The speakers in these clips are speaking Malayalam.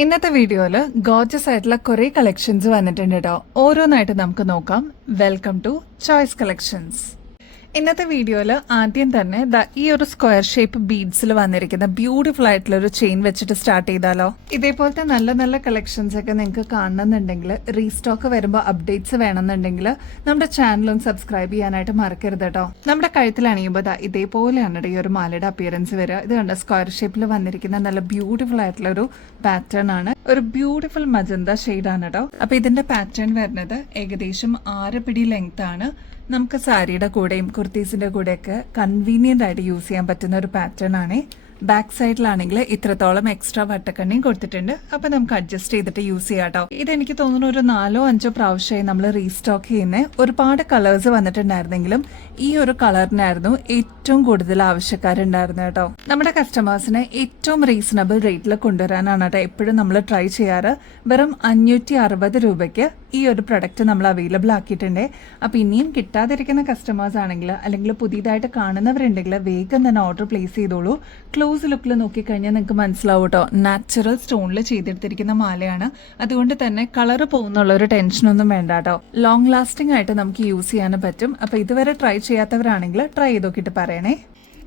ഇന്നത്തെ വീഡിയോയിൽ ഗോർജസ് ആയിട്ടുള്ള കുറേ കളക്ഷൻസ് വന്നിട്ടുണ്ട് കേട്ടോ. ഓരോന്നായിട്ട് നമുക്ക് നോക്കാം. Welcome to Choice Collections. ഇന്നത്തെ വീഡിയോയിൽ ആദ്യം തന്നെ ഈ ഒരു സ്ക്വയർ ഷേപ്പ് ബീഡ്സിൽ വന്നിരിക്കുന്ന ബ്യൂട്ടിഫുൾ ആയിട്ടുള്ള ഒരു ചെയിൻ വെച്ചിട്ട് സ്റ്റാർട്ട് ചെയ്താലോ. ഇതേപോലത്തെ നല്ല നല്ല കളക്ഷൻസ് ഒക്കെ നിങ്ങൾക്ക് കാണണമെന്നുണ്ടെങ്കിൽ, റീസ്റ്റോക്ക് വരുമ്പോൾ അപ്ഡേറ്റ്സ് വേണമെന്നുണ്ടെങ്കിൽ നമ്മുടെ ചാനലും സബ്സ്ക്രൈബ് ചെയ്യാനായിട്ട് മറക്കരുത് കേട്ടോ. നമ്മുടെ കഴുത്തിൽ അണിയുമ്പോൾ ഇതേപോലെയാണ് ഈ ഒരു മാലയുടെ അപ്പിയറൻസ് വരിക. ഇത് കണ്ട സ്ക്വയർ ഷേപ്പിൽ വന്നിരിക്കുന്ന നല്ല ബ്യൂട്ടിഫുൾ ആയിട്ടുള്ള ഒരു പാറ്റേൺ ആണ്. ഒരു ബ്യൂട്ടിഫുൾ മജന്ത ഷെയ്ഡാണ് കേട്ടോ. അപ്പൊ ഇതിന്റെ പാറ്റേൺ വരുന്നത് ഏകദേശം 6 പിടി ലെങ്ത് ആണ്. നമുക്ക് സാരിയുടെ കൂടെയും കുർത്തീസിന്റെ കൂടെയൊക്കെ കൺവീനിയന്റ് ആയിട്ട് യൂസ് ചെയ്യാൻ പറ്റുന്ന ഒരു പാറ്റേൺ ആണ്. ബാക്ക് സൈഡിലാണെങ്കിൽ ഇത്രത്തോളം എക്സ്ട്രാ വട്ടക്കണ്ണിയും കൊടുത്തിട്ടുണ്ട്. അപ്പൊ നമുക്ക് അഡ്ജസ്റ്റ് ചെയ്തിട്ട് യൂസ് ചെയ്യാം കേട്ടോ. ഇതെനിക്ക് തോന്നുന്നു ഒരു 4-5 പ്രാവശ്യമായി നമ്മൾ റീസ്റ്റോക്ക് ചെയ്യുന്നത്. ഒരുപാട് കളേഴ്സ് വന്നിട്ടുണ്ടായിരുന്നെങ്കിലും ഈ ഒരു കളറിനായിരുന്നു ഏറ്റവും കൂടുതൽ ആവശ്യക്കാരുണ്ടായിരുന്നു കേട്ടോ. നമ്മുടെ കസ്റ്റമേഴ്സിനെ ഏറ്റവും റീസണബിൾ റേറ്റിൽ കൊണ്ടുവരാനാണ് കേട്ടോ എപ്പോഴും നമ്മൾ ട്രൈ ചെയ്യാറ്. വെറും 560 രൂപയ്ക്ക് ഈ ഒരു പ്രൊഡക്റ്റ് നമ്മൾ അവൈലബിൾ ആക്കിയിട്ടുണ്ട്. അപ്പൊ ഇനിയും കിട്ടാതിരിക്കുന്ന കസ്റ്റമേഴ്സ് ആണെങ്കിൽ, അല്ലെങ്കിൽ പുതിയതായിട്ട് കാണുന്നവരുണ്ടെങ്കിൽ വേഗം തന്നെ ഓർഡർ പ്ലേസ് ചെയ്തോളൂ. ക്ലോസ് ലുക്കിൽ നോക്കിക്കഴിഞ്ഞാൽ നിങ്ങൾക്ക് മനസ്സിലാവും കേട്ടോ, നാച്ചുറൽ സ്റ്റോണിൽ ചെയ്തെടുത്തിരിക്കുന്ന മാലയാണ്. അതുകൊണ്ട് തന്നെ കളർ പോകുന്നുള്ള ഒരു ടെൻഷനൊന്നും വേണ്ട കേട്ടോ. ലോങ് ലാസ്റ്റിംഗ് ആയിട്ട് നമുക്ക് യൂസ് ചെയ്യാനും പറ്റും. അപ്പൊ ഇതുവരെ ട്രൈ ചെയ്യാത്തവരാണെങ്കിൽ ട്രൈ ചെയ്ത് നോക്കിയിട്ട് പറയണേ.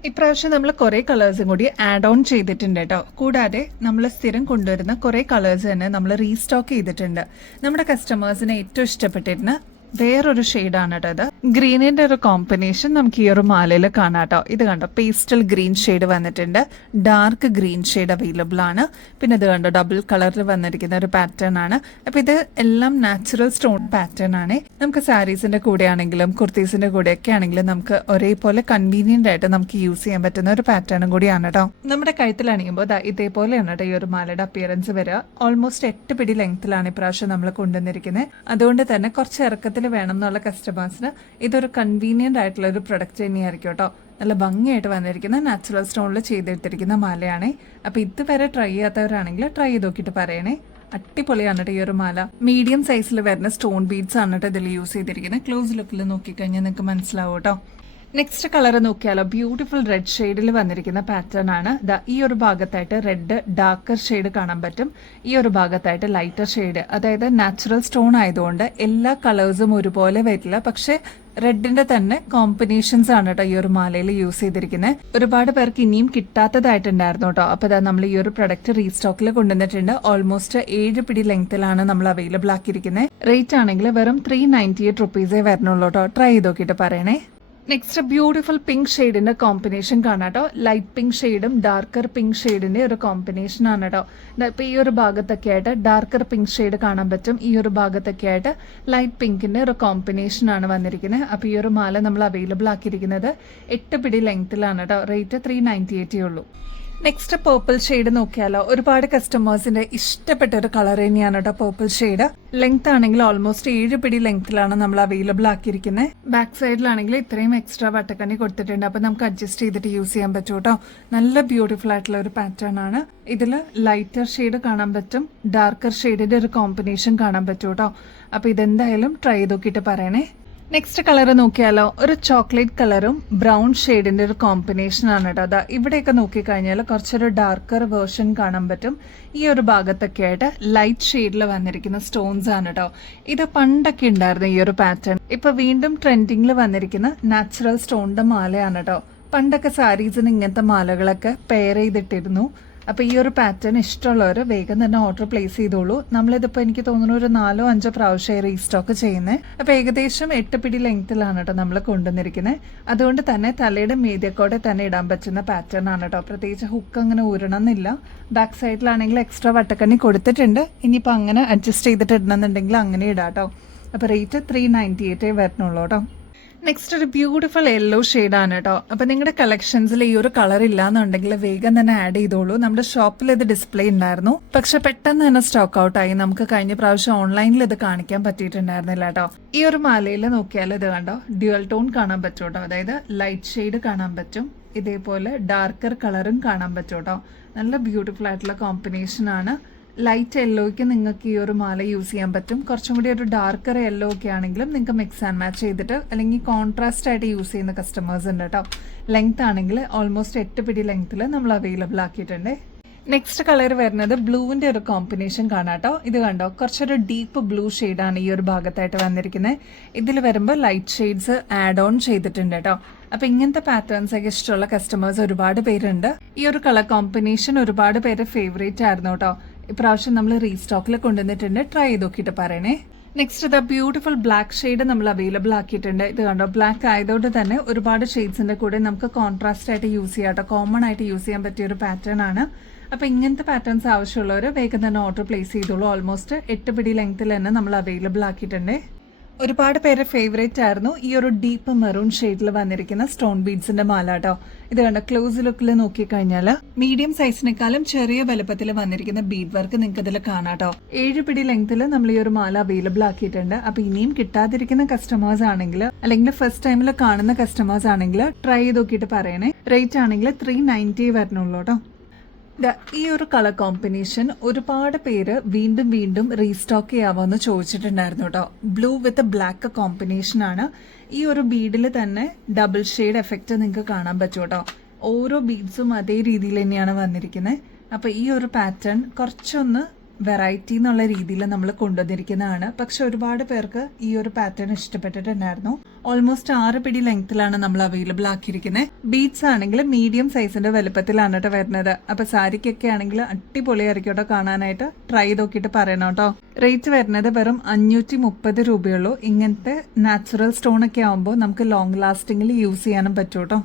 ഇപ്രാവശ്യം നമ്മൾ കുറെ കളേഴ്സും കൂടി ആഡ് ഓൺ ചെയ്തിട്ടുണ്ട് കേട്ടോ. കൂടാതെ നമ്മൾ സ്ഥിരം കൊണ്ടുവരുന്ന കുറെ കളേഴ്സ് തന്നെ നമ്മൾ റീസ്റ്റോക്ക് ചെയ്തിട്ടുണ്ട്. നമ്മുടെ കസ്റ്റമേഴ്സിന് ഏറ്റവും ഇഷ്ടപ്പെട്ടിരുന്ന വേറൊരു ഷെയ്ഡാണ് കേട്ടോ ഇത്. ഗ്രീനിന്റെ ഒരു കോമ്പിനേഷൻ നമുക്ക് ഈ ഒരു മാലയിൽ കാണാം കേട്ടോ. ഇത് കണ്ടോ, പേസ്റ്റൽ ഗ്രീൻ ഷെയ്ഡ് വന്നിട്ടുണ്ട്, ഡാർക്ക് ഗ്രീൻ ഷെയ്ഡ് അവൈലബിൾ ആണ്. പിന്നെ ഇത് കണ്ടോ, ഡബിൾ കളറിൽ വന്നിരിക്കുന്ന ഒരു പാറ്റേൺ ആണ്. അപ്പൊ ഇത് എല്ലാം നാച്ചുറൽ സ്റ്റോൺ പാറ്റേൺ ആണ്. നമുക്ക് സാരീസിന്റെ കൂടെ ആണെങ്കിലും കുർത്തീസിന്റെ കൂടെ ഒക്കെ ആണെങ്കിലും നമുക്ക് ഒരേപോലെ കൺവീനിയന്റ് ആയിട്ട് നമുക്ക് യൂസ് ചെയ്യാൻ പറ്റുന്ന ഒരു പാറ്റേണും കൂടിയാണ് കേട്ടോ. നമ്മുടെ കഴുത്തിൽ അണിയുമ്പോൾ ഇതേപോലെയാണ് കേട്ടോ ഈ ഒരു മാലയുടെ അപ്പിയറൻസ് വരിക. ഓൾമോസ്റ്റ് 8 പിടി ലെങ്ത്തിലാണ് ഇപ്രാവശ്യം നമ്മൾ കൊണ്ടുവന്നിരിക്കുന്നത്. അതുകൊണ്ട് തന്നെ കുറച്ച് ഇറക്കത്തിൽ വേണം എന്നുള്ള കസ്റ്റമേഴ്സിന് ഇതൊരു കൺവീനിയന്റ് ആയിട്ടുള്ള ഒരു പ്രൊഡക്റ്റ് തന്നെയായിരിക്കും കേട്ടോ. നല്ല ഭംഗിയായിട്ട് വന്നിരിക്കുന്ന നാച്ചുറൽ സ്റ്റോണിൽ ചെയ്തെടുത്തിരിക്കുന്ന മാലയാണ്. അപ്പൊ ഇതുവരെ ട്രൈ ചെയ്യാത്തവരാണെങ്കിൽ ട്രൈ ചെയ്ത് നോക്കിയിട്ട് പറയണേ. അടിപൊളിയാണ് കേട്ടോ ഈ ഒരു മാല. മീഡിയം സൈസിൽ വരുന്ന സ്റ്റോൺ ബീഡ്സ് ആണ് കേട്ടോ ഇതിൽ യൂസ് ചെയ്തിരിക്കുന്നത്. ക്ലോസ് ലുക്കിൽ നോക്കിക്കഴിഞ്ഞാൽ നിങ്ങൾക്ക് മനസ്സിലാവും കേട്ടോ. നെക്സ്റ്റ് കളർ നോക്കിയാലോ, ബ്യൂട്ടിഫുൾ റെഡ് ഷെയ്ഡിൽ വന്നിരിക്കുന്ന പാറ്റേൺ ആണ്. ഈ ഒരു ഭാഗത്തായിട്ട് റെഡ് ഡാർക്കർ ഷെയ്ഡ് കാണാൻ പറ്റും. ഈ ഒരു ഭാഗത്തായിട്ട് ലൈറ്റർ ഷെയ്ഡ്. അതായത് നാച്ചുറൽ സ്റ്റോൺ ആയതുകൊണ്ട് എല്ലാ കളേഴ്സും ഒരുപോലെ വരില്ല. പക്ഷെ റെഡിന്റെ തന്നെ കോമ്പിനേഷൻസ് ആണ് കേട്ടോ ഈ ഒരു മാലയിൽ യൂസ് ചെയ്തിരിക്കുന്നത്. ഒരുപാട് പേർക്ക് ഇനിയും കിട്ടാത്തതായിട്ടുണ്ടായിരുന്നു കേട്ടോ. അപ്പൊ നമ്മൾ ഈ ഒരു പ്രൊഡക്റ്റ് റീസ്റ്റോക്കിൽ കൊണ്ടുവന്നിട്ടുണ്ട്. ഓൾമോസ്റ്റ് 7 പിടി ലെങ്ത്തിലാണ് നമ്മൾ അവൈലബിൾ ആക്കിയിരിക്കുന്നത്. റേറ്റ് ആണെങ്കിൽ വെറും 398 റുപ്പീസേ വരുന്നുള്ളൂ കേട്ടോ. ട്രൈ ചെയ്ത് നോക്കിയിട്ട് പറയണേ. നെക്സ്റ്റ് ബ്യൂട്ടിഫുൾ പിങ്ക് ഷെയ്ഡിന്റെ കോമ്പിനേഷൻ കാണാട്ടോ. ലൈറ്റ് പിങ്ക് ഷെയ്ഡും ഡാർക്കർ പിങ്ക് ഷെയ്ഡിന്റെ ഒരു കോമ്പിനേഷൻ ആണ് കേട്ടോ. ഇപ്പൊ ഈ ഒരു ഭാഗത്തൊക്കെ ആയിട്ട് ഡാർക്കർ പിങ്ക് ഷെയ്ഡ് കാണാൻ പറ്റും. ഈ ഒരു ഭാഗത്തൊക്കെ ആയിട്ട് ലൈറ്റ് പിങ്കിന്റെ ഒരു കോമ്പിനേഷൻ ആണ് വന്നിരിക്കുന്നത്. അപ്പൊ ഈ ഒരു മാല നമ്മൾ അവൈലബിൾ ആക്കിയിരിക്കുന്നത് 8 പിടി ലെങ്ത്തിലാണ് കേട്ടോ. റേറ്റ് 398 ഉള്ളൂ. നെക്സ്റ്റ് പേർപ്പിൾ ഷെയ്ഡ് നോക്കിയാലോ, ഒരുപാട് കസ്റ്റമേഴ്സിന്റെ ഇഷ്ടപ്പെട്ട ഒരു കളർ തന്നെയാണ് കേട്ടോ പേർപ്പിൾ ഷെയ്ഡ്. ലെങ്ത് ആണെങ്കിൽ ഓൾമോസ്റ്റ് 7 പിടി ലെങ്ത്തിലാണ് നമ്മൾ അവൈലബിൾ ആക്കിയിരിക്കുന്നത്. ബാക്ക് സൈഡിലാണെങ്കിൽ ഇത്രയും എക്സ്ട്രാ വട്ടക്കണ്ണി കൊടുത്തിട്ടുണ്ട്. അപ്പൊ നമുക്ക് അഡ്ജസ്റ്റ് ചെയ്തിട്ട് യൂസ് ചെയ്യാൻ പറ്റും കേട്ടോ. നല്ല ബ്യൂട്ടിഫുൾ ആയിട്ടുള്ള ഒരു പാറ്റേൺ ആണ്. ഇതില് ലൈറ്റർ ഷെയ്ഡ് കാണാൻ പറ്റും, ഡാർക്കർ ഷെയ്ഡിന്റെ ഒരു കോമ്പിനേഷൻ കാണാൻ പറ്റും കേട്ടോ. അപ്പൊ ഇതെന്തായാലും ട്രൈ ചെയ്ത് നോക്കിയിട്ട് പറയണേ. നെക്സ്റ്റ് കളർ നോക്കിയാലോ, ഒരു ചോക്ലേറ്റ് കളറും ബ്രൗൺ ഷെയ്ഡിന്റെ ഒരു കോമ്പിനേഷൻ ആണ് കേട്ടോ. അതാ ഇവിടെയൊക്കെ നോക്കിക്കഴിഞ്ഞാൽ കുറച്ചൊരു ഡാർക്കർ വേർഷൻ കാണാൻ പറ്റും. ഈ ഒരു ഭാഗത്തൊക്കെ ആയിട്ട് ലൈറ്റ് ഷെയ്ഡിൽ വന്നിരിക്കുന്ന സ്റ്റോൺസ് ആണ് കേട്ടോ. ഇത് പണ്ടൊക്കെ ഉണ്ടായിരുന്നു ഈ ഒരു പാറ്റേൺ. ഇപ്പൊ വീണ്ടും ട്രെൻഡിങ്ങിൽ വന്നിരിക്കുന്ന നാച്ചുറൽ സ്റ്റോണിന്റെ മാലയാണ് കേട്ടോ. പണ്ടൊക്കെ സാരീസിന് ഇങ്ങനത്തെ മാലകളൊക്കെ പെയർ ചെയ്തിട്ടിരുന്നു. അപ്പൊ ഈ ഒരു പാറ്റേൺ ഇഷ്ടമുള്ളവർ വേഗം തന്നെ ഓർഡർ പ്ലേസ് ചെയ്തോളൂ. നമ്മളിതിപ്പോ എനിക്ക് തോന്നുന്നു ഒരു 4-5 പ്രാവശ്യമായി റീസ്റ്റോക്ക് ചെയ്യുന്നത്. അപ്പൊ ഏകദേശം 8 പിടി ലെങ്ത്തിലാണ് കേട്ടോ നമ്മൾ കൊണ്ടുവന്നിരിക്കുന്നത്. അതുകൊണ്ട് തന്നെ തലയുടെ മീതിയക്കോടെ തന്നെ ഇടാൻ പറ്റുന്ന പാറ്റേൺ ആണ് കേട്ടോ. പ്രത്യേകിച്ച് ഹുക്ക് അങ്ങനെ ഊരണമെന്നില്ല. ബാക്ക് സൈഡിലാണെങ്കിൽ എക്സ്ട്രാ വട്ടക്കണ്ണി കൊടുത്തിട്ടുണ്ട്. ഇനിയിപ്പോ അങ്ങനെ അഡ്ജസ്റ്റ് ചെയ്തിട്ട് ഇടണമെന്നുണ്ടെങ്കിൽ അങ്ങനെ ഇടാം കേട്ടോ. അപ്പൊ റേറ്റ് 398 വരുന്നുള്ളൂ കേട്ടോ. നെക്സ്റ്റ് ഒരു ബ്യൂട്ടിഫുൾ യെല്ലോ ഷെയ്ഡാണ് കേട്ടോ. അപ്പൊ നിങ്ങളുടെ കളക്ഷൻസിൽ ഈ ഒരു കളർ ഇല്ലാന്നുണ്ടെങ്കിൽ വേഗം തന്നെ ആഡ് ചെയ്തോളൂ. നമ്മുടെ ഷോപ്പിൽ ഇത് ഡിസ്പ്ലേ ഉണ്ടായിരുന്നു, പക്ഷെ പെട്ടെന്ന് തന്നെ സ്റ്റോക്ക് ഔട്ട് ആയി. നമുക്ക് കഴിഞ്ഞ പ്രാവശ്യം ഓൺലൈനിൽ ഇത് കാണിക്കാൻ പറ്റിയിട്ടുണ്ടായിരുന്നില്ല കേട്ടോ. ഈ ഒരു മാലയിൽ നോക്കിയാൽ ഇത് കണ്ടോ, ഡ്യുവൽ ടോൺ കാണാൻ പറ്റും കേട്ടോ. അതായത് ലൈറ്റ് ഷെയ്ഡ് കാണാൻ പറ്റും, ഇതേപോലെ ഡാർക്കർ കളറും കാണാൻ പറ്റും കേട്ടോ. നല്ല ബ്യൂട്ടിഫുൾ ആയിട്ടുള്ള കോമ്പിനേഷൻ ആണ്. ലൈറ്റ് യെല്ലോയ്ക്ക് നിങ്ങൾക്ക് ഈ ഒരു മാല യൂസ് ചെയ്യാൻ പറ്റും. കുറച്ചും കൂടി ഒരു ഡാർക്കർ യെല്ലോ ഒക്കെ ആണെങ്കിലും നിങ്ങൾക്ക് മിക്സ് ആൻഡ് മാച്ച് ചെയ്തിട്ട് അല്ലെങ്കിൽ കോൺട്രാസ്റ്റ് ആയിട്ട് യൂസ് ചെയ്യുന്ന കസ്റ്റമേഴ്സ് ഉണ്ട് കേട്ടോ. ലെങ്ത് ആണെങ്കിൽ ഓൾമോസ്റ്റ് 8 പിടി ലെങ്ത്തിൽ നമ്മൾ അവൈലബിൾ ആക്കിയിട്ടുണ്ട്. നെക്സ്റ്റ് കളർ വരുന്നത് ബ്ലൂവിന്റെ ഒരു കോമ്പിനേഷൻ കാണാട്ടോ. ഇത് കണ്ടോ, കുറച്ചൊരു ഡീപ്പ് ബ്ലൂ ഷെയ്ഡാണ് ഈ ഒരു ഭാഗത്തായിട്ട് വന്നിരിക്കുന്നത്. ഇതിൽ വരുമ്പോൾ ലൈറ്റ് ഷെയ്ഡ്സ് ആഡ് ഓൺ ചെയ്തിട്ടുണ്ട് കേട്ടോ. അപ്പൊ ഇങ്ങനത്തെ പാറ്റേൺസ് ഒക്കെ ഇഷ്ടമുള്ള കസ്റ്റമേഴ്സ് ഒരുപാട് പേരുണ്ട്. ഈ ഒരു കളർ കോമ്പിനേഷൻ ഒരുപാട് പേര് ഫേവറേറ്റ് ആയിരുന്നു കേട്ടോ. ഇപ്രാവശ്യം നമ്മൾ റീസ്റ്റോക്കിൽ കൊണ്ടുവന്നിട്ടുണ്ട്. ട്രൈ ചെയ്ത് നോക്കിയിട്ട് പറയണേ. Next the beautiful black shade നമ്മൾ അവൈലബിൾ ആക്കിയിട്ടുണ്ട്. ഇത് കണ്ടോ, ബ്ലാക്ക് ആയതുകൊണ്ട് തന്നെ ഒരുപാട് ഷെയ്ഡ്സിന്റെ കൂടെ നമുക്ക് കോൺട്രാസ്റ്റ് ആയിട്ട് യൂസ് ചെയ്യാം കേട്ടോ. കോമൺ ആയിട്ട് യൂസ് ചെയ്യാൻ പറ്റിയ ഒരു പാറ്റേൺ ആണ്. അപ്പൊ ഇങ്ങനത്തെ പാറ്റേൺസ് ആവശ്യമുള്ളവർ വേഗം തന്നെ ഓർഡർ പ്ലേസ് ചെയ്തോളൂ. ഓൾമോസ്റ്റ് 8 പിടി ലെങ്ത്തിൽ തന്നെ നമ്മൾ അവൈലബിൾ ആക്കിയിട്ടുണ്ട്. ഒരുപാട് പേര് ഫേവറേറ്റ് ആയിരുന്നു ഈ ഒരു ഡീപ്പ് മെറൂൺ ഷെയ്ഡിൽ വന്നിരിക്കുന്ന സ്റ്റോൺ ബീഡ്സിന്റെ മാല കേട്ടോ. ഇത് കണ്ട ക്ലോസ് ലുക്കിൽ നോക്കിക്കഴിഞ്ഞാൽ മീഡിയം സൈസിനേക്കാളും ചെറിയ വലുപ്പത്തിൽ വന്നിരിക്കുന്ന ബീഡ് വർക്ക് നിങ്ങൾക്ക് ഇതിൽ കാണാട്ടോ. 7 പിടി ലെങ്ത്തിൽ നമ്മൾ ഈ ഒരു മാല അവൈലബിൾ ആക്കിയിട്ടുണ്ട്. അപ്പൊ ഇനിയും കിട്ടാതിരിക്കുന്ന കസ്റ്റമേഴ്സ് ആണെങ്കിൽ അല്ലെങ്കിൽ ഫസ്റ്റ് ടൈമിൽ കാണുന്ന കസ്റ്റമേഴ്സ് ആണെങ്കിൽ ട്രൈ ചെയ്ത് നോക്കിയിട്ട് പറയണേ. റേറ്റ് ആണെങ്കിൽ 390 വരണുള്ളൂ കേട്ടോ. ഈ ഒരു കളർ കോമ്പിനേഷൻ ഒരുപാട് പേര് വീണ്ടും വീണ്ടും റീസ്റ്റോക്ക് ചെയ്യാവോന്ന് ചോദിച്ചിട്ടുണ്ടായിരുന്നു കേട്ടോ. ബ്ലൂ വിത്ത് ബ്ലാക്ക് കോമ്പിനേഷൻ ആണ്. ഈ ഒരു ബീഡിൽ തന്നെ ഡബിൾ ഷെയ്ഡ് എഫക്റ്റ് നിങ്ങൾക്ക് കാണാൻ പറ്റും കേട്ടോ. ഓരോ ബീഡ്സും അതേ രീതിയിൽ തന്നെയാണ് വന്നിരിക്കുന്നത്. അപ്പൊ ഈ ഒരു പാറ്റേൺ കുറച്ചൊന്ന് വെറൈറ്റി എന്നുള്ള രീതിയിൽ നമ്മൾ കൊണ്ടുവന്നിരിക്കുന്നതാണ്. പക്ഷെ ഒരുപാട് പേർക്ക് ഈ ഒരു പാറ്റേൺ ഇഷ്ടപ്പെട്ടിട്ടുണ്ടായിരുന്നു. ഓൾമോസ്റ്റ് 6 പിടി ലെങ്ത്തിലാണ് നമ്മൾ അവൈലബിൾ ആക്കിയിരിക്കുന്നത്. ബീഡ്സ് ആണെങ്കിൽ മീഡിയം സൈസിന്റെ വലുപ്പത്തിലാണ് കേട്ടോ വരുന്നത്. അപ്പൊ സാരിക്കൊക്കെ ആണെങ്കിൽ അടിപൊളിയായിരിക്കും കേട്ടോ കാണാനായിട്ട്. ട്രൈ ചെയ്ത് നോക്കിയിട്ട് പറയണം കേട്ടോ. റേറ്റ് വരുന്നത് വെറും 530 രൂപയുള്ളൂ. ഇങ്ങനത്തെ നാച്ചുറൽ സ്റ്റോൺ ഒക്കെ ആവുമ്പോൾ നമുക്ക് ലോങ് ലാസ്റ്റിംഗിൽ യൂസ് ചെയ്യാനും പറ്റും കേട്ടോ.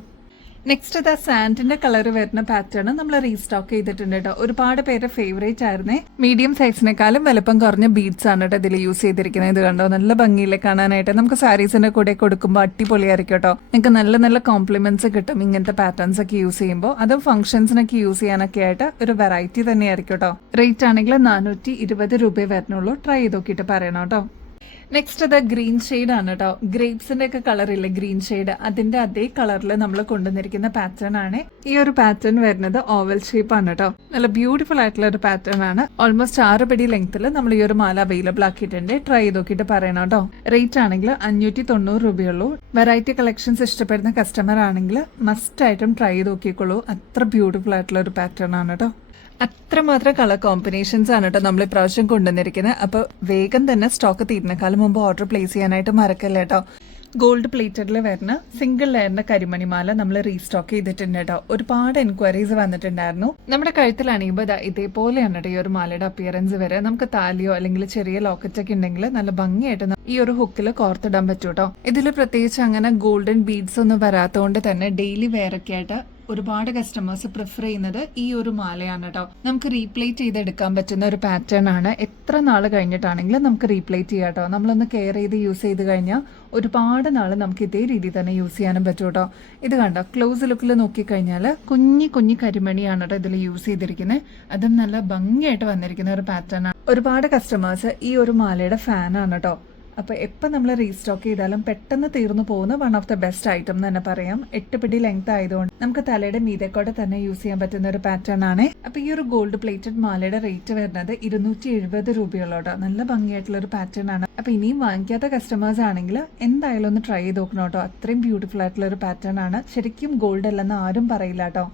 നെക്സ്റ്റ് ദ സാൻഡിന്റെ കളർ വരുന്ന പാറ്റേൺ നമ്മൾ റീസ്റ്റോക്ക് ചെയ്തിട്ടുണ്ട് കേട്ടോ. ഒരുപാട് പേര് ഫേവറേറ്റ് ആയിരുന്നേ. മീഡിയം സൈസിനേക്കാളും വലുപ്പം കുറഞ്ഞ ബീഡ്സ് ആണ് കേട്ടോ ഇതിൽ യൂസ് ചെയ്തിരിക്കുന്നത്. ഇത് കണ്ടോ, നല്ല ഭംഗിയിലെ കാണാനായിട്ട്. നമുക്ക് സാരീസിന്റെ കൂടെ കൊടുക്കുമ്പോൾ അടിപൊളിയായിരിക്കും കേട്ടോ. നിങ്ങൾക്ക് നല്ല നല്ല കോംപ്ലിമെന്റ്സ് കിട്ടും ഇങ്ങനത്തെ പാറ്റേൺസ് ഒക്കെ യൂസ് ചെയ്യുമ്പോൾ. അതും ഫംഗ്ഷൻസിനൊക്കെ യൂസ് ചെയ്യാനൊക്കെ ആയിട്ട് ഒരു വെറൈറ്റി തന്നെയായിരിക്കും കേട്ടോ. റേറ്റ് ആണെങ്കിൽ 420 രൂപയെ വരുന്നുള്ളൂ. ട്രൈ ചെയ്ത് നോക്കിയിട്ട് പറയണം കേട്ടോ. നെക്സ്റ്റ് അത് ഗ്രീൻ ഷെയ്ഡ് ആണ് കേട്ടോ. ഗ്രേപ്സിന്റെ ഒക്കെ കളർ ഇല്ലേ, ഗ്രീൻ ഷെയ്ഡ്, അതിന്റെ അതേ കളറിൽ നമ്മൾ കൊണ്ടുവന്നിരിക്കുന്ന പാറ്റേൺ ആണ്. ഈ ഒരു പാറ്റേൺ വരുന്നത് ഓവൽ ഷേപ്പ് ആണ് കേട്ടോ. നല്ല ബ്യൂട്ടിഫുൾ ആയിട്ടുള്ള ഒരു പാറ്റേൺ ആണ്. ഓൾമോസ്റ്റ് 6 പിടി ലെങ്ത്തിൽ നമ്മൾ ഈ ഒരു മാല അവൈലബിൾ ആക്കിയിട്ടുണ്ട്. ട്രൈ ചെയ്ത് നോക്കിയിട്ട് പറയണം കേട്ടോ. റേറ്റ് ആണെങ്കിൽ 590 രൂപയുള്ളൂ. വെറൈറ്റി കളക്ഷൻസ് ഇഷ്ടപ്പെടുന്ന കസ്റ്റമർ ആണെങ്കിൽ മസ്റ്റ് ആയിട്ടും ട്രൈ ചെയ്ത് നോക്കിക്കോളൂ. അത്ര ബ്യൂട്ടിഫുൾ ആയിട്ടുള്ള ഒരു പാറ്റേൺ ആണ് കേട്ടോ. അത്രമാത്രം കളർ കോമ്പിനേഷൻസ് ആണ് കേട്ടോ നമ്മൾ ഇപ്രാവശ്യം കൊണ്ടുവന്നിരിക്കുന്നത്. അപ്പോൾ വേഗം തന്നെ സ്റ്റോക്ക് തീരുന്നേക്കാളും മുമ്പ് ഓർഡർ പ്ലേസ് ചെയ്യാനായിട്ട് മറക്കല്ലേ കേട്ടോ. ഗോൾഡ് പ്ലേറ്റഡിൽ വരുന്ന സിംഗിൾ ലെയറിന്റെ കരിമണിമാല നമ്മൾ റീസ്റ്റോക്ക് ചെയ്തിട്ടുണ്ട് കേട്ടോ. ഒരുപാട് എൻക്വയറീസ് വന്നിട്ടുണ്ടായിരുന്നു. നമ്മുടെ കഴുത്തിൽ അണിയുമ്പോൾ ഇതേപോലെയാണ് കേട്ടോ ഈ ഒരു മാലയുടെ അപ്പിയറൻസ് വരെ. നമുക്ക് താലിയോ അല്ലെങ്കിൽ ചെറിയ ലോക്കറ്റ് ഒക്കെ ഉണ്ടെങ്കിൽ നല്ല ഭംഗിയായിട്ട് ഈ ഒരു ഹുക്കിൽ കോർത്തിടാൻ പറ്റും കേട്ടോ. ഇതിൽ പ്രത്യേകിച്ച് അങ്ങനെ ഗോൾഡൻ ബീഡ്സ് ഒന്നും വരാത്തതുകൊണ്ട് തന്നെ ഡെയിലി വെയർ ഒക്കെ ആയിട്ട് ഒരുപാട് കസ്റ്റമേഴ്സ് പ്രിഫർ ചെയ്യുന്നത് ഈ ഒരു മാലയാണ് കേട്ടോ. നമുക്ക് റീപ്ലേറ്റ് ചെയ്തെടുക്കാൻ പറ്റുന്ന ഒരു പാറ്റേൺ ആണ്. എത്ര നാൾ കഴിഞ്ഞിട്ടാണെങ്കിലും നമുക്ക് റീപ്ലേറ്റ് ചെയ്യാം കേട്ടോ. നമ്മളൊന്ന് കെയർ ചെയ്ത് യൂസ് ചെയ്ത് കഴിഞ്ഞാൽ ഒരുപാട് നാൾ നമുക്ക് ഇതേ രീതിയിൽ തന്നെ യൂസ് ചെയ്യാനും പറ്റും കേട്ടോ. ഇത് കണ്ടോ, ക്ലോസ് ലുക്കിൽ നോക്കിക്കഴിഞ്ഞാൽ കുഞ്ഞി കുഞ്ഞി കരിമണിയാണ് കേട്ടോ ഇതിൽ യൂസ് ചെയ്തിരിക്കുന്നത്. അതും നല്ല ഭംഗിയായിട്ട് വന്നിരിക്കുന്ന ഒരു പാറ്റേൺ ആണ്. ഒരുപാട് കസ്റ്റമേഴ്സ് ഈ ഒരു മാലയുടെ ഫാനാണ് കേട്ടോ. അപ്പോൾ എപ്പോൾ നമ്മൾ റീസ്റ്റോക്ക് ചെയ്താലും പെട്ടെന്ന് തീർന്നു പോകുന്ന one of the best item എന്ന് തന്നെ പറയാം. 8 പിടി ലെങ്ത് ആയതുകൊണ്ട് നമുക്ക് തലയുടെ മീതെക്കോടെ തന്നെ യൂസ് ചെയ്യാൻ പറ്റുന്ന ഒരു പാറ്റേൺ ആണ്. അപ്പോൾ ഈ ഒരു ഗോൾഡ് പ്ലേറ്റഡ് മാലയുടെ റേറ്റ് വരുന്നത് 270 രൂപയുള്ളൂ. നല്ല ഭംഗിയായിട്ടുള്ള ഒരു പാറ്റേൺ ആണ്. അപ്പോൾ ഇനിയും വാങ്ങിക്കാത്ത കസ്റ്റമേഴ്സ് ആണെങ്കിൽ എന്തായാലും ഒന്ന് ട്രൈ ചെയ്ത് നോക്കണം കേട്ടോ. അത്രയും ബ്യൂട്ടിഫുൾ ആയിട്ടുള്ള ഒരു പാറ്റേൺ ആണ്. ശരിക്കും ഗോൾഡ് അല്ലെന്ന് ആരും പറയില്ല കേട്ടോ.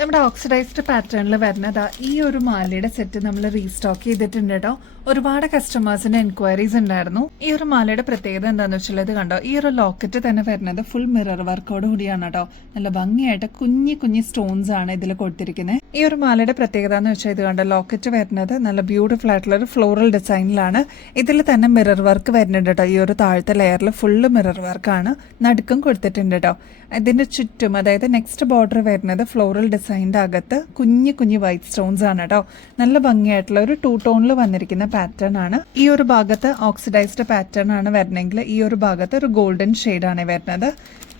നമ്മുടെ ഓക്സിഡൈസ്ഡ് പാറ്റേണിൽ വരുന്നത് ഈ ഒരു മാലയുടെ സെറ്റ് നമ്മൾ റീസ്റ്റോക്ക് ചെയ്തിട്ടുണ്ട് കേട്ടോ. ഒരുപാട് കസ്റ്റമേഴ്സിന്റെ എൻക്വയറീസ് ഉണ്ടായിരുന്നു. ഈ ഒരു മാലയുടെ പ്രത്യേകത എന്താണെന്ന് വെച്ചാൽ ഇത് കണ്ടോ, ഈ ഒരു ലോക്കറ്റ് തന്നെ വരുന്നത് ഫുൾ മിറർ വർക്കോട് കൂടിയാണ് കേട്ടോ. നല്ല ഭംഗിയായിട്ട് കുഞ്ഞി കുഞ്ഞി സ്റ്റോൺസ് ആണ് ഇതിൽ കൊടുത്തിരിക്കുന്നത്. ഈ ഒരു മാലയുടെ പ്രത്യേകത എന്ന് വെച്ചാൽ ഇത് കണ്ടോ, ലോക്കറ്റ് വരുന്നത് നല്ല ബ്യൂട്ടിഫുൾ ആയിട്ടുള്ള ഒരു ഫ്ലോറൽ ഡിസൈനിലാണ്. ഇതിൽ തന്നെ മിറർ വർക്ക് വരുന്നുണ്ട് കേട്ടോ. ഈ ഒരു താഴത്തെ ലെയറിൽ ഫുള്ള് മിറർ വർക്കാണ്. നടുക്കും കൊടുത്തിട്ടുണ്ട് കേട്ടോ. ഇതിന്റെ ചുറ്റും, അതായത് നെക്സ്റ്റ് ബോർഡർ വരുന്നത് ഫ്ലോറൽ ഡിസൈനിന്റെ അകത്ത് കുഞ്ഞു കുഞ്ഞു വൈറ്റ് സ്റ്റോൺസ് ആണ് കേട്ടോ. നല്ല ഭംഗിയായിട്ടുള്ള ഒരു 2 ടോണിൽ വന്നിരിക്കുന്ന പാറ്റേൺ ആണ്. ഈ ഒരു ഭാഗത്ത് ഓക്സിഡൈസ്ഡ് പാറ്റേൺ ആണ് വരുന്നെങ്കിൽ ഈ ഒരു ഭാഗത്ത് ഒരു ഗോൾഡൻ ഷെയ്ഡ് ആണ് വരുന്നത്.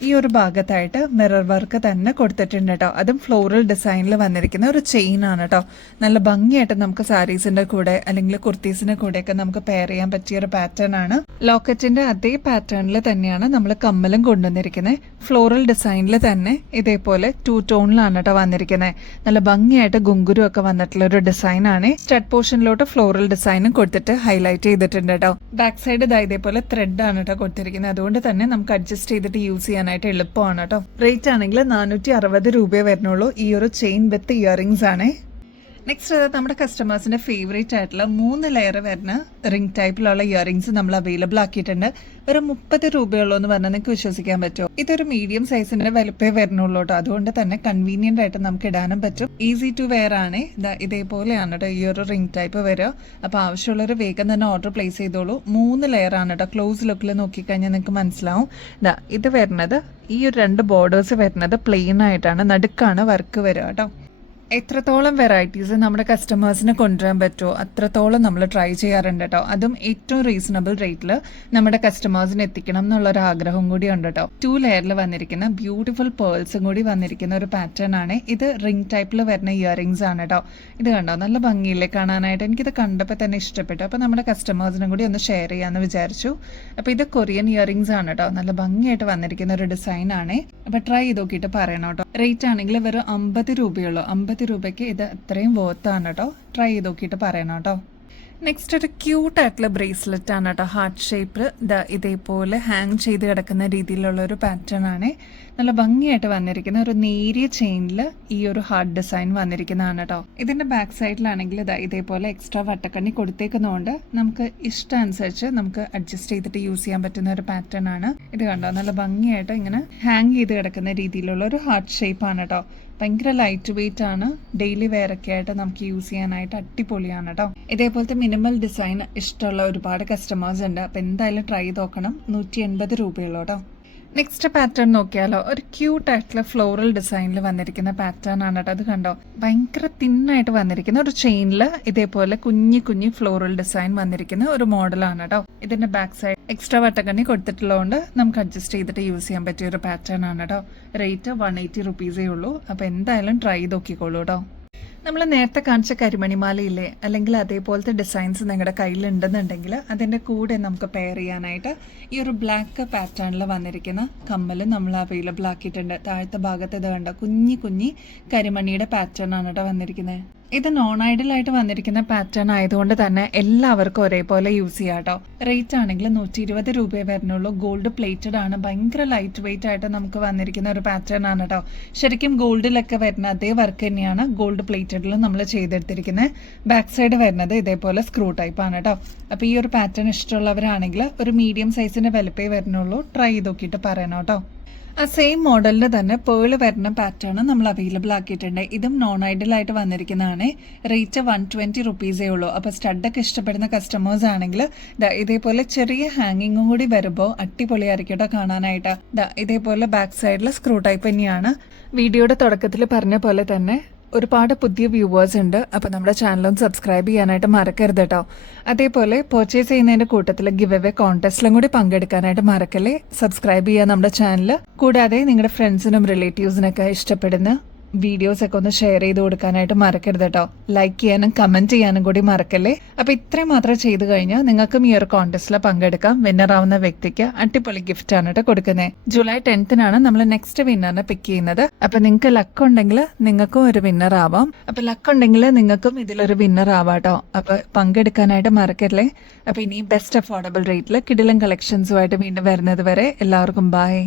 ഈ ഒരു ഭാഗത്തായിട്ട് മിറർ വർക്ക് തന്നെ കൊടുത്തിട്ടുണ്ട് കേട്ടോ. അതും ഫ്ലോറൽ ഡിസൈനിൽ വന്നിരിക്കുന്ന ഒരു ചെയിൻ ആണ് കേട്ടോ. നല്ല ഭംഗിയായിട്ട് നമുക്ക് സാരീസിന്റെ കൂടെ അല്ലെങ്കിൽ കുർത്തീസിന്റെ കൂടെയൊക്കെ നമുക്ക് പെയർ ചെയ്യാൻ പറ്റിയ ഒരു പാറ്റേൺ ആണ്. ലോക്കറ്റിന്റെ അതേ പാറ്റേണിൽ തന്നെയാണ് നമ്മൾ കമ്മലും കൊണ്ടുവന്നിരിക്കുന്നത്. ഫ്ലോറൽ ഡിസൈനിൽ തന്നെ ഇതേപോലെ 2 ടോണിലാണ് കേട്ടോ വന്നിരിക്കുന്നത്. നല്ല ഭംഗിയായിട്ട് ഗുങ്കുരു ഒക്കെ വന്നിട്ടുള്ള ഒരു ഡിസൈൻ ആണ്. സ്റ്റഡ് പോർഷനിലോട്ട് ഫ്ലോറൽ ഡിസൈനും കൊടുത്തിട്ട് ഹൈലൈറ്റ് ചെയ്തിട്ടുണ്ട് കേട്ടോ. ബാക്ക് സൈഡ് ഇതേപോലെ ത്രെഡ് ആണ് കേട്ടോ കൊടുത്തിരിക്കുന്നത്. അതുകൊണ്ട് തന്നെ നമുക്ക് അഡ്ജസ്റ്റ് ചെയ്തിട്ട് യൂസ് ചെയ്യാനായിട്ട് എളുപ്പമാണ് കേട്ടോ. റേറ്റ് ആണെങ്കിൽ 460 രൂപയെ വരുന്നുള്ളൂ. ഈ ഒരു ചെയിൻ വിത്ത് ഇയറിംഗ്സ് ആണ്. നെക്സ്റ്റ് നമ്മുടെ കസ്റ്റമേഴ്സിന്റെ ഫേവറേറ്റ് ആയിട്ടുള്ള 3 ലെയർ വരുന്ന റിംഗ് ടൈപ്പിലുള്ള ഇയറിംഗ്സ് നമ്മൾ അവൈലബിൾ ആക്കിയിട്ടുണ്ട്. ഒരു 30 രൂപയുള്ളൂ എന്ന് പറഞ്ഞാൽ നിങ്ങൾക്ക് വിശ്വസിക്കാൻ പറ്റുമോ? ഇതൊരു മീഡിയം സൈസിന്റെ വലുപ്പേ വരുന്നുള്ളൂ കേട്ടോ. അതുകൊണ്ട് തന്നെ കൺവീനിയന്റ് ആയിട്ട് നമുക്ക് ഇടാനും പറ്റും. ഈസി ടു വെയർ ആണ്. ഇതേപോലെയാണ് കേട്ടോ ഈ ഒരു റിംഗ് ടൈപ്പ് വരിക. അപ്പൊ ആവശ്യമുള്ളവർ വേഗം തന്നെ ഓർഡർ പ്ലേസ് ചെയ്തോളൂ. 3 ലെയർ ആണ് കേട്ടോ. ക്ലോസ് ലുക്കിൽ നോക്കിക്കഴിഞ്ഞാൽ നിങ്ങൾക്ക് മനസ്സിലാവും. ഇത് വരുന്നത് ഈ ഒരു 2 ബോർഡേഴ്സ് വരുന്നത് പ്ലെയിൻ ആയിട്ടാണ്, നടുക്കാണ് വർക്ക് വരിക കേട്ടോ. എത്രത്തോളം വെറൈറ്റീസ് നമ്മുടെ കസ്റ്റമേഴ്സിന് കൊണ്ടുവരാൻ പറ്റുമോ അത്രത്തോളം നമ്മൾ ട്രൈ ചെയ്യാറുണ്ട് കേട്ടോ. അതും ഏറ്റവും റീസണബിൾ റേറ്റിൽ നമ്മുടെ കസ്റ്റമേഴ്സിന് എത്തിക്കണം എന്നുള്ളൊരു ആഗ്രഹം കൂടി ഉണ്ട് കേട്ടോ. 2 ലെയറിൽ വന്നിരിക്കുന്ന ബ്യൂട്ടിഫുൾ പേൾസും കൂടി വന്നിരിക്കുന്ന ഒരു പാറ്റേൺ ആണ്. ഇത് റിംഗ് ടൈപ്പിൽ വരുന്ന ഇയറിംഗ്സ് ആണ് കേട്ടോ. ഇത് കണ്ടോ, നല്ല ഭംഗിയില്ലേ കാണാനായിട്ട്. എനിക്കിത് കണ്ടപ്പോൾ തന്നെ ഇഷ്ടപ്പെട്ടു. അപ്പോൾ നമ്മുടെ കസ്റ്റമേഴ്സിനും കൂടി ഒന്ന് ഷെയർ ചെയ്യാമെന്ന് വിചാരിച്ചു. അപ്പോൾ ഇത് കൊറിയൻ ഇയറിംഗ്സ് ആണ് കേട്ടോ. നല്ല ഭംഗിയായിട്ട് വന്നിരിക്കുന്ന ഒരു ഡിസൈൻ ആണ്. അപ്പോൾ ട്രൈ ചെയ്ത് നോക്കിയിട്ട് പറയണം കേട്ടോ. റേറ്റ് ആണെങ്കിൽ വെറും 50 രൂപയുള്ളൂ. 50 രൂപയ്ക്ക് ഇത് അത്രയും വർത്താണ് കേട്ടോ. ട്രൈ ചെയ്ത് നോക്കിയിട്ട് പറയണം കേട്ടോ. നെക്സ്റ്റ് ഒരു ക്യൂട്ട് ആയിട്ടുള്ള ബ്രേസ്ലെറ്റ് ആണ് കേട്ടോ. ഹാർട്ട് ഷേപ്പിൽ ഇതേപോലെ ഹാങ് ചെയ്ത് കിടക്കുന്ന രീതിയിലുള്ള ഒരു പാറ്റേൺ ആണ്. നല്ല ഭംഗിയായിട്ട് വന്നിരിക്കുന്ന ഒരു നേരിയ ചെയിനിൽ ഈ ഒരു ഹാർട്ട് ഡിസൈൻ വന്നിരിക്കുന്നതാണ് കേട്ടോ. ഇതിന്റെ ബാക്ക് സൈഡിലാണെങ്കിൽ ഇതേപോലെ എക്സ്ട്രാ വട്ടക്കണ്ണി കൊടുത്തേക്കുന്നതുകൊണ്ട് നമുക്ക് ഇഷ്ടമനുസരിച്ച് നമുക്ക് അഡ്ജസ്റ്റ് ചെയ്തിട്ട് യൂസ് ചെയ്യാൻ പറ്റുന്ന ഒരു പാറ്റേൺ ആണ്. ഇത് കണ്ടോ, നല്ല ഭംഗിയായിട്ട് ഇങ്ങനെ ഹാങ് ചെയ്ത് കിടക്കുന്ന രീതിയിലുള്ള ഒരു ഹാർട്ട് ഷേപ്പ് ആണ് കേട്ടോ. ഭയങ്കര ലൈറ്റ് വെയിറ്റ് ആണ്. ഡെയിലി വെയർ ഒക്കെ ആയിട്ട് നമുക്ക് യൂസ് ചെയ്യാനായിട്ട് അടിപൊളിയാണ് കേട്ടോ. ഇതേപോലത്തെ മിനിമൽ ഡിസൈൻ ഇഷ്ടമുള്ള ഒരുപാട് കസ്റ്റമേഴ്സ് ഉണ്ട്. അപ്പം എന്തായാലും ട്രൈ ചെയ്ത് നോക്കണം. 180 രൂപയുള്ളൂ കേട്ടോ. നെക്സ്റ്റ് പാറ്റേൺ നോക്കിയാലോ, ഒരു ക്യൂട്ട് ആയിട്ടുള്ള ഫ്ലോറൽ ഡിസൈനിൽ വന്നിരിക്കുന്ന പാറ്റേൺ ആണ് കേട്ടോ. അത് കണ്ടോ, ഭയങ്കര തിന്നായിട്ട് വന്നിരിക്കുന്ന ഒരു ചെയിനിൽ ഇതേപോലെ കുഞ്ഞി ഫ്ലോറൽ ഡിസൈൻ വന്നിരിക്കുന്ന ഒരു മോഡലാണ് കേട്ടോ. ഇതിന്റെ ബാക്ക് സൈഡ് എക്സ്ട്രാ വട്ടക്കണ്ണി കൊടുത്തിട്ടുള്ളതുകൊണ്ട് നമുക്ക് അഡ്ജസ്റ്റ് ചെയ്തിട്ട് യൂസ് ചെയ്യാൻ പറ്റിയ ഒരു പാറ്റേൺ ആണ് കേട്ടോ. റേറ്റ് 180 റുപ്പീസേ ഉള്ളൂ. അപ്പൊ എന്തായാലും ട്രൈ ചെയ്ത് നോക്കിക്കോളൂ കേട്ടോ. നമ്മൾ നേരത്തെ കാണിച്ച കരിമണിമാലയില്ലേ, അല്ലെങ്കിൽ അതേപോലത്തെ ഡിസൈൻസ് നിങ്ങളുടെ കയ്യിലുണ്ടെന്നുണ്ടെങ്കിൽ അതിൻ്റെ കൂടെ നമുക്ക് പെയർ ചെയ്യാനായിട്ട് ഈ ഒരു ബ്ലാക്ക് പാറ്റേണിൽ വന്നിരിക്കുന്ന കമ്മൽ നമ്മൾ അവൈലബിൾ ആക്കിയിട്ടുണ്ട്. താഴത്തെ ഭാഗത്ത് ഇത് കണ്ട കുഞ്ഞി കരിമണിയുടെ പാറ്റേൺ ആണ് കേട്ടോ വന്നിരിക്കുന്നത്. ഇത് നോൺ ഐഡൽ ആയിട്ട് വന്നിരിക്കുന്ന പാറ്റേൺ ആയതുകൊണ്ട് തന്നെ എല്ലാവർക്കും ഒരേപോലെ യൂസ് ചെയ്യാം കേട്ടോ. റേറ്റ് ആണെങ്കിൽ 120 രൂപയെ വരുന്നുള്ളൂ. ഗോൾഡ് പ്ലേറ്റഡ് ആണ്. ഭയങ്കര ലൈറ്റ് വെയിറ്റ് ആയിട്ട് നമുക്ക് വന്നിരിക്കുന്ന ഒരു പാറ്റേൺ ആണ് കേട്ടോ. ശരിക്കും ഗോൾഡിലൊക്കെ വരുന്ന അതേ വർക്ക് തന്നെയാണ് ഗോൾഡ് പ്ലേറ്റഡിലും നമ്മൾ ചെയ്തെടുത്തിരിക്കുന്നത്. ബാക്ക് സൈഡ് വരുന്നത് ഇതേപോലെ സ്ക്രൂ ടൈപ്പ് ആണ് കേട്ടോ. അപ്പോൾ ഈ ഒരു പാറ്റേൺ ഇഷ്ടമുള്ളവരാണെങ്കിൽ ഒരു മീഡിയം സൈസിന്റെ വലുപ്പേ വരുന്നുള്ളൂ. ട്രൈ ചെയ്ത് നോക്കിയിട്ട് പറയണം കേട്ടോ. ആ സെയിം മോഡലിൽ തന്നെ പേള് വരുന്ന പാറ്റേൺ നമ്മൾ അവൈലബിൾ ആക്കിയിട്ടുണ്ട്. ഇതും നോൺ ഐഡൽ ആയിട്ട് വന്നിരിക്കുന്നതാണ്. റേറ്റ് 120 റുപ്പീസേ ഉള്ളൂ. അപ്പോൾ സ്റ്റഡൊക്കെ ഇഷ്ടപ്പെടുന്ന കസ്റ്റമേഴ്സ് ആണെങ്കിൽ ഇതേപോലെ ചെറിയ ഹാങ്ങിങ്ങും കൂടി വരുമ്പോൾ അടിപൊളിയായിരിക്കും കേട്ടോ കാണാനായിട്ട്. ഇതേപോലെ ബാക്ക് സൈഡിൽ സ്ക്രൂ ടൈപ്പ് തന്നെയാണ്. വീഡിയോയുടെ തുടക്കത്തിൽ പറഞ്ഞ പോലെ തന്നെ ഒരുപാട് പുതിയ വ്യൂവേഴ്സ് ഉണ്ട്. അപ്പോൾ നമ്മുടെ ചാനലും സബ്സ്ക്രൈബ് ചെയ്യാനായിട്ട് മറക്കരുത് കേട്ടോ. അതേപോലെ പർച്ചേസ് ചെയ്യുന്നതിന്റെ കൂട്ടത്തിൽ ഗിവ് അവേ കോൺടെസ്റ്റിലും കൂടി പങ്കെടുക്കാനായിട്ട് മറക്കല്ലേ. സബ്സ്ക്രൈബ് ചെയ്യുക നമ്മുടെ ചാനൽ. കൂടാതെ നിങ്ങളുടെ ഫ്രണ്ട്സിനും റിലേറ്റീവ്സിനൊക്കെ ഇഷ്ടപ്പെടുന്ന വീഡിയോസ് ഒക്കെ ഒന്ന് ഷെയർ ചെയ്ത് കൊടുക്കാനായിട്ട് മറക്കരുത് കേട്ടോ. ലൈക്ക് ചെയ്യാനും കമന്റ് ചെയ്യാനും കൂടി മറക്കല്ലേ. അപ്പൊ ഇത്രയും മാത്രം ചെയ്തു കഴിഞ്ഞാൽ നിങ്ങൾക്കും ഈ ഒരു കോൺടെസ്റ്റിൽ പങ്കെടുക്കാം. വിന്നർ ആവുന്ന വ്യക്തിക്ക് അടിപൊളി ഗിഫ്റ്റ് ആണ് കേട്ടോ കൊടുക്കുന്നത്. ജൂലൈ 10th നമ്മൾ നെക്സ്റ്റ് വിന്നറിനെ പിക്ക് ചെയ്യുന്നത്. അപ്പൊ നിങ്ങൾക്ക് ലക്ക് ഉണ്ടെങ്കിൽ നിങ്ങൾക്കും ഒരു വിന്നർ ആവാം. അപ്പൊ ലക്ക് ഉണ്ടെങ്കിൽ നിങ്ങൾക്കും ഇതിലൊരു വിന്നർ ആവാട്ടോ. അപ്പൊ പങ്കെടുക്കാനായിട്ട് മറക്കല്ലേ. അപ്പൊ ഇനി ബെസ്റ്റ് അഫോർഡബിൾ റേറ്റിൽ കിടിലൻ കളക്ഷൻസുമായിട്ട് വീണ്ടും വരുന്നത് വരെ എല്ലാവർക്കും ബൈ.